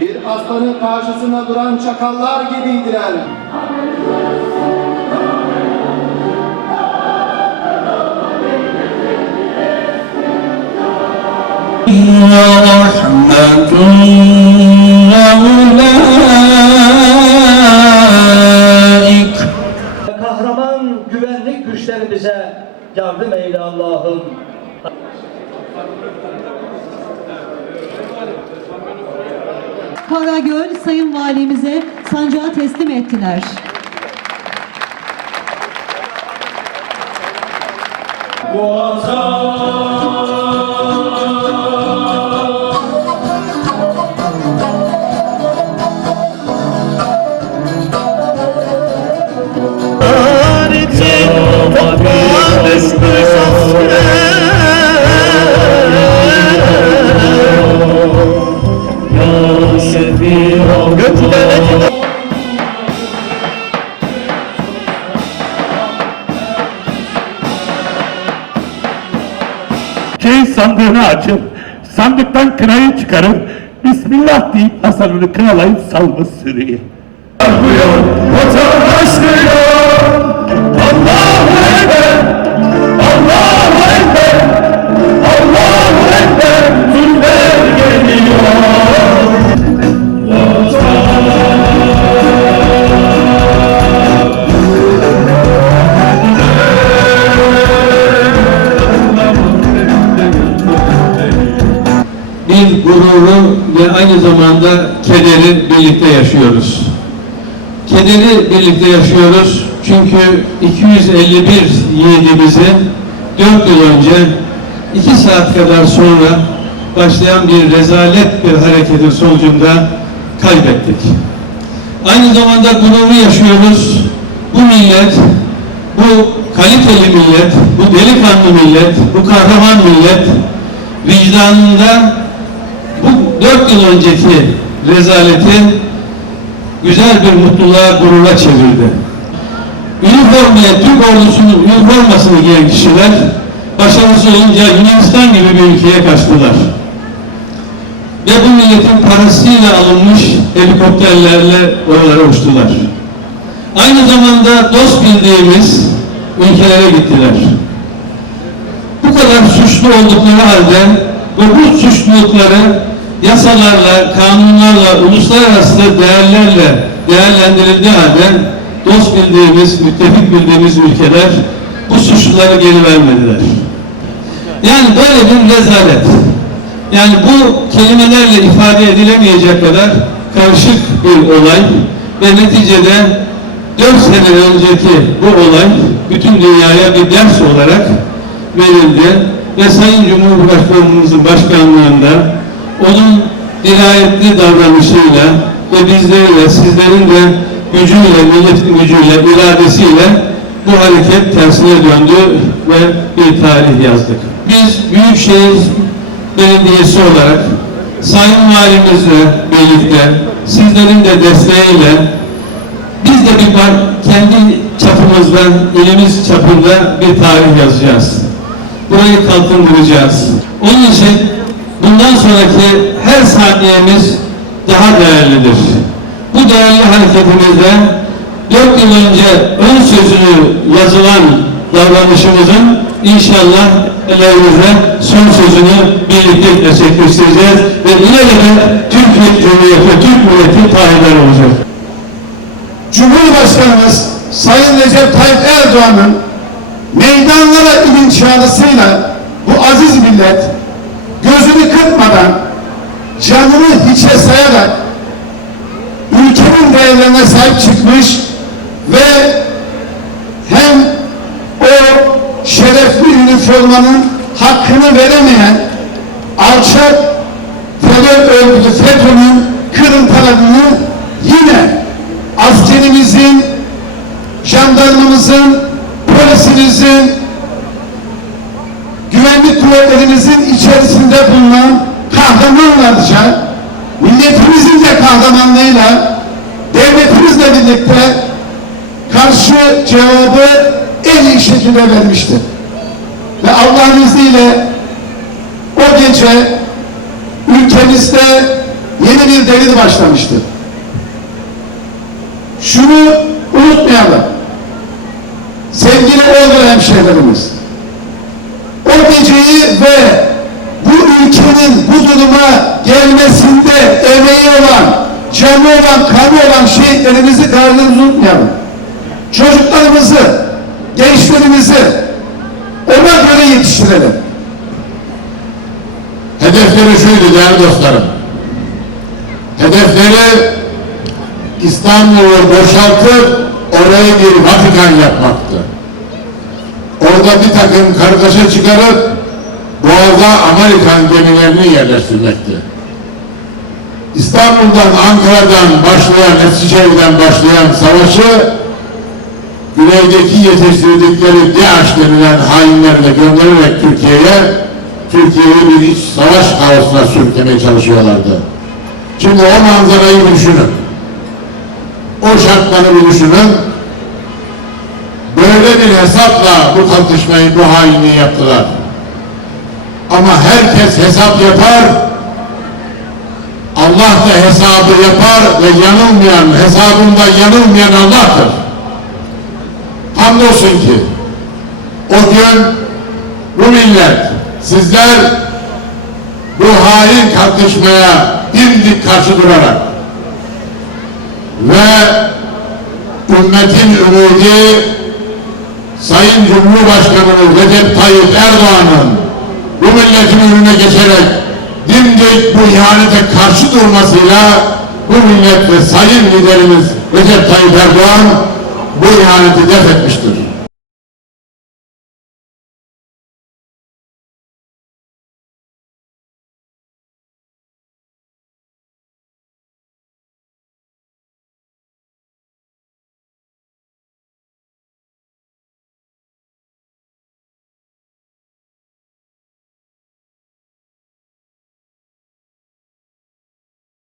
bir aslanın karşısına duran çakallar gibiydiler. Kahraman güvenlik güçlerimize yardım eyle Allah'ım. Karagöl Sayın Valimize sancağı teslim ettiler. Şey sandığını açıp sandıktan kınayı çıkarıp Bismillah deyip Hasan'ını kınalayıp salmış sürüye. Aynı zamanda kederi birlikte yaşıyoruz. Kederi birlikte yaşıyoruz çünkü 251 yiğidimizi 4 yıl önce 2 saat kadar sonra başlayan bir rezalet bir hareketin sonucunda kaybettik. Aynı zamanda gururu yaşıyoruz. Bu millet, bu kaliteli millet, bu delikanlı millet, bu kahraman millet vicdanında dört yıl önceki rezaleti güzel bir mutluluğa, gurura çevirdi. Üniformaya, Türk ordusunun üniformasını giyen kişiler başarısız olunca Yunanistan gibi bir ülkeye kaçtılar. Ve bu milletin parasıyla alınmış helikopterlerle oralara uçtular. Aynı zamanda dost bildiğimiz ülkelere gittiler bu kadar suçlu oldukları halde ve bu suçlulukları yasalarla, kanunlarla, uluslararası değerlerle değerlendirildiği halde dost bildiğimiz, müttefik bildiğimiz ülkeler bu suçluları geri vermediler. Yani böyle bir rezalet. Yani bu kelimelerle ifade edilemeyecek kadar karışık bir olay ve neticede 4 sene önceki bu olay bütün dünyaya bir ders olarak verildi ve Sayın Cumhurbaşkanımızın başkanlığında onun dirayetli davranışıyla ve bizlerle, sizlerin de gücüyle, milletin gücüyle, iradesiyle bu hareket tersine döndü ve bir tarih yazdık. Biz Büyükşehir Belediyesi olarak Sayın Valimizle birlikte, sizlerin de desteğiyle biz de bir par kendi çapımızdan, ilimiz çapında bir tarih yazacağız. Burayı kalkındıracağız. Onun için bundan sonraki her saniyemiz daha değerlidir. Bu değerli hareketimizde dört yıl önce ön sözünü yazılan davranışımızın inşallah ellerimizde son sözünü birlikte gerçekleştireceğiz ve ileride Türkiye Cumhuriyeti, Türk milleti tarihler olacak. Cumhurbaşkanımız Sayın Recep Tayyip Erdoğan'ın meydanlara inin çağrısıyla bu aziz millet gözünü kırpmadan canını hiçe sayarak ülkenin değerlerine sahip çıkmış ve hem o şerefli üniformanın hakkını veremeyen alçak terör örgütü FETÖ'nün kırıntılarını yine askerimizin, jandarmamızın, polisimizin, kuvvetlerimizin içerisinde bulunan kahramanlarca milletimizin de kahramanlığıyla devletimizle birlikte karşı cevabı en iyi şekilde vermiştir. Ve Allah'ın izniyle o gece ülkemizde yeni bir 1950'de başlamıştı. Şunu unutmayalım. Sevgili Ordu hemşehrilerimiz, geceyi ve bu ülkenin bu duruma gelmesinde emeği olan, canı olan, kanı olan şehitlerimizi gardımızı unutmayalım. Çocuklarımızı, gençlerimizi ona göre yetiştirelim. Hedefleri şuydu değerli dostlarım. Hedefleri İstanbul'u boşaltıp orayı bir Vatikan yapmaktı. Orada bir takım kargaşa çıkarıp Boğaz'a Amerikan gemilerini yerleştirmekti. İstanbul'dan, Ankara'dan başlayan, Eskişehir'den başlayan savaşı güneydeki yetiştirdikleri DAEŞ denilen hainlerle göndererek Türkiye'ye Türkiye'yi bir iç savaş kaosuna sürüklemeye çalışıyorlardı. Şimdi o manzarayı düşünün. O şartları bir düşünün. Böyle bir hesapla bu kalkışmayı, bu hainliği yaptılar. Ama herkes hesap yapar, Allah da hesabı yapar ve yanılmayan, hesabında yanılmayan Allah'tır. Hamdolsun ki o gün bu millet, sizler bu hain kalkışmaya dimdik karşı durarak ve ümmetin ümidi Sayın Cumhurbaşkanımız Recep Tayyip Erdoğan'ın bu milletin önüne geçerek dimdik bu ihanete karşı durmasıyla bu millet ve sayın liderimiz Recep Tayyip Erdoğan bu ihaneti def etmiştir.